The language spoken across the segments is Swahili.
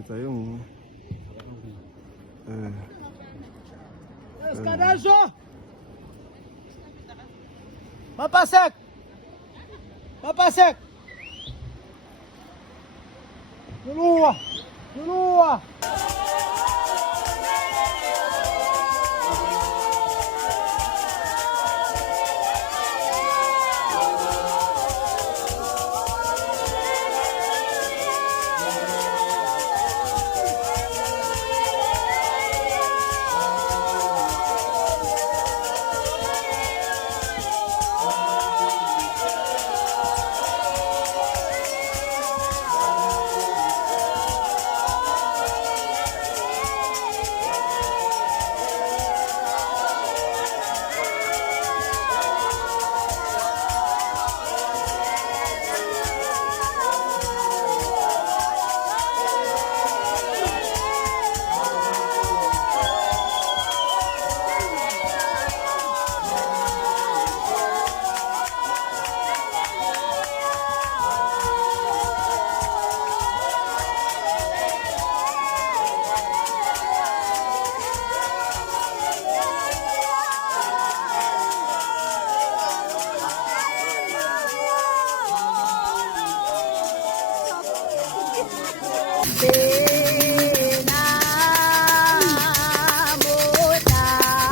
Meron tayong Escarazo! Papasok! Papasok! Dalawa! Dalawa!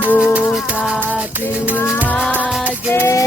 Buta timage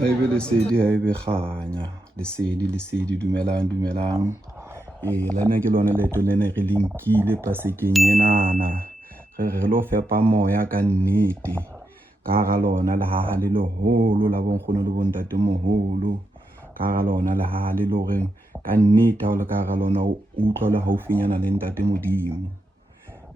Haebe lesedi haebe kganya lesedi dumelang lana ke lona leeto le ne re le nkile pasekeng enana re lo fepa moya ka nnete ka hara lona lehaha le leholo la bonkgono le bontatemoholo ka hara lona lehaha le loreng ka nnete ha o le ka hara lona o utlwa le haufinyana le ntate Modimo.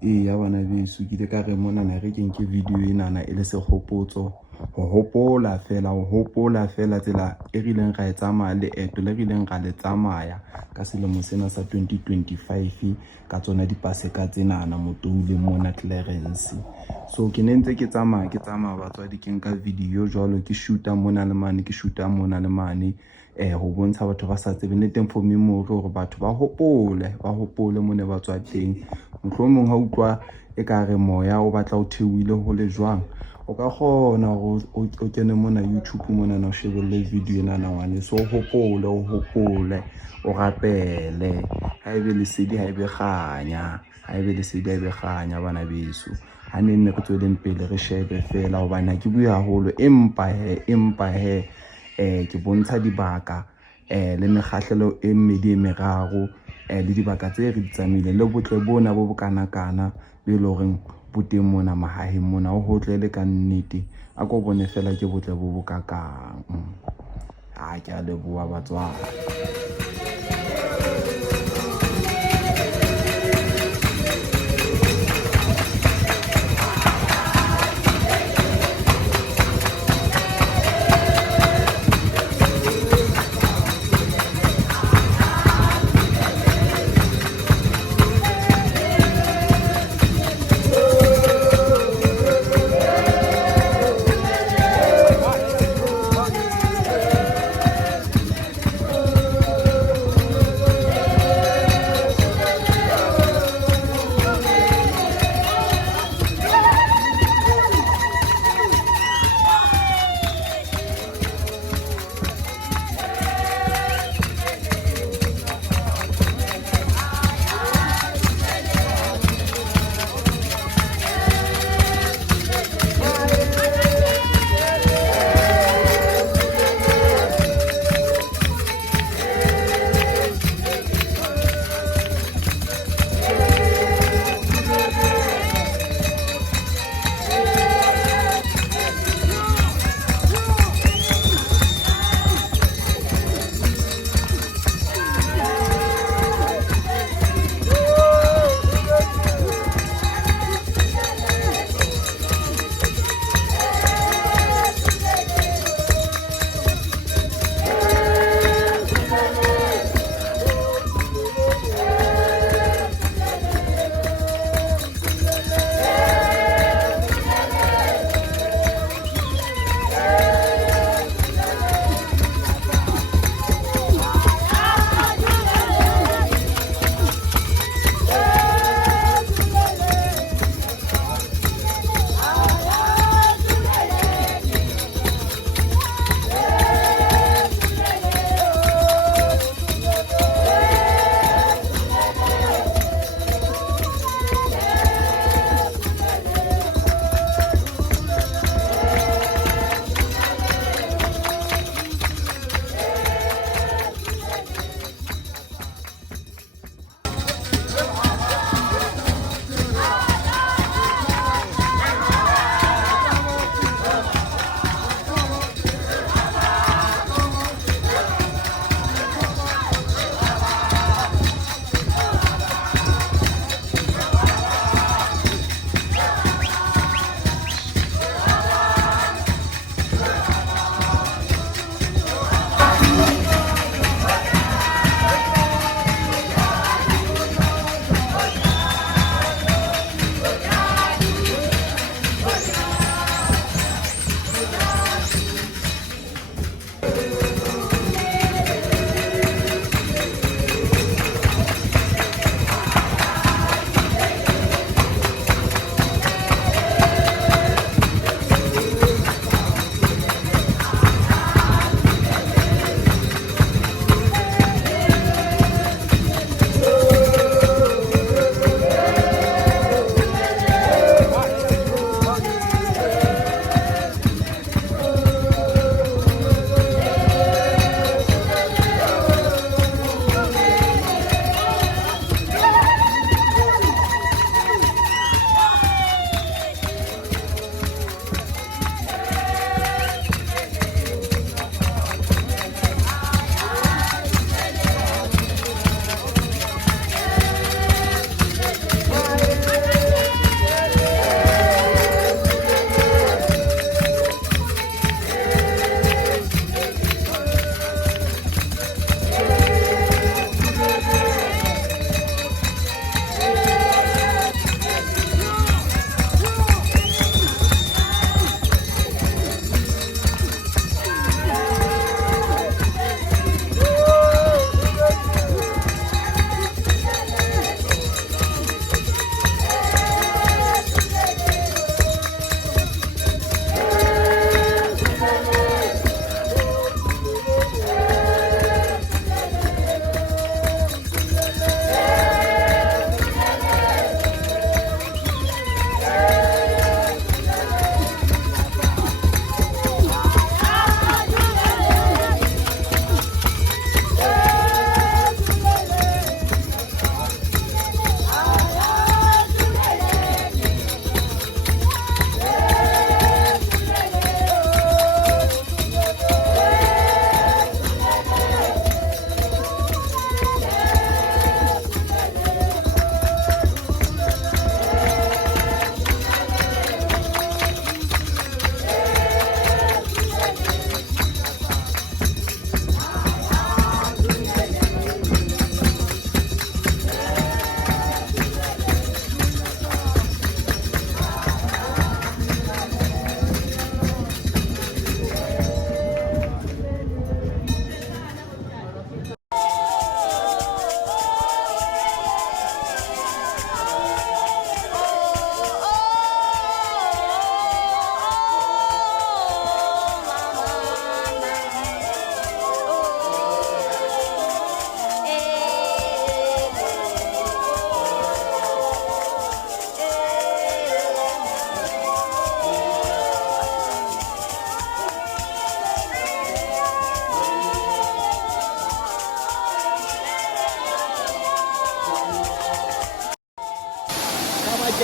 Ya bana beso ke ile ka re mona na re kenke video enana e le sekgopotso ho hopola fela tsela e rileng ra e tsamaya leeto le rileng ra le tsamaya ka selemo sena sa 2025 ka tsona dipaseka tsenana Motouleng mona Clarence. So ke ne ntse ke tsamaya batswadi ke nka video jwalo ke shoota mona le mane ho bontsha batho ba sa tsebe ne teng for memory hore batho ba hopole mone ba tswa teng. Mohlomong ha utlwa ekare moya o batla o theohile ho le jwang o ka kgona hore o kene mona YouTube mona na o shebelle video ena na ngwane so hopole o rapele haebe lesedi haebe kganya bana beso ha ne re tsweleng pele re shebe fela hobane ha ke bue haholo empa he ke bontsha dibaka le mekgahlelo e mmedi e meraro le dibaka tse re di tsamaileng le botle bona bo bokanakana be le horeng boteng mona mahaheng mona o hotle le ka nnete a ko bone fela ke botle bo bokakang ke a leboha batswadi.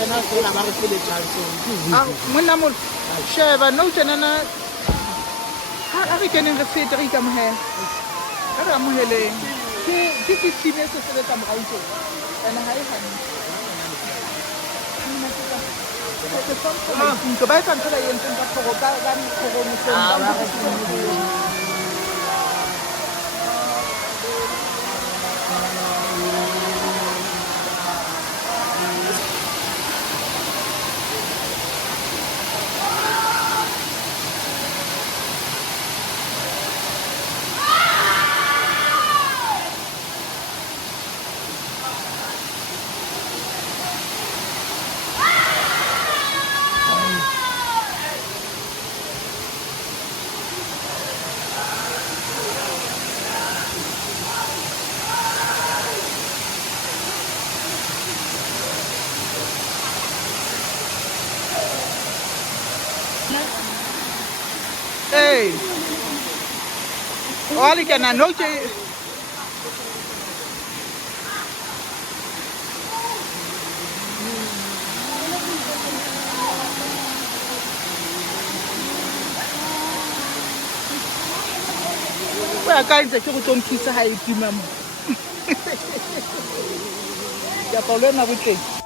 kena fela ba re fele tshwantsho monna mo sheba no tsenana ha re keneng re fete re ikamohela ha re amoheleng ke team e se sebetsa moraito ena ha e hantle ke ba etsa ntho ba entseng ka phoro ka phoro moseng Hey, olha que na noite a ka ntse ke go tlompisa ha e tima mo ya Paulo na boteng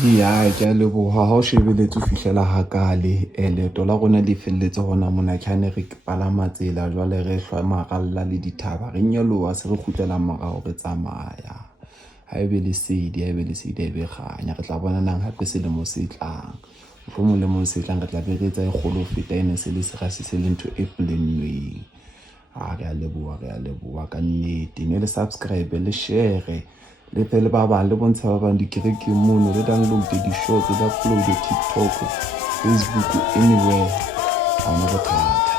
Ya ke a leboha ha o shebeletse o fihlela hakale leeto la rona le felletse hona mona khane re palama tsela jwale re hlwa maralla le dithaba re nyoloha se re kgutlela morao re tsamaya ha ebe le sedi e be ganya re tla bona nang hape selemo se tlang go mo le mo se tlang re tla be re etsa e kgolo feta ene se le se ga se le ntho e planweng Re a leboha ka nnete. Ne le subscribe le share le fe le ba bang le bontsha ba bang dikerekeng mono le download di-short le upload TikTok, Facebook, anywhere. Ha ona bothata.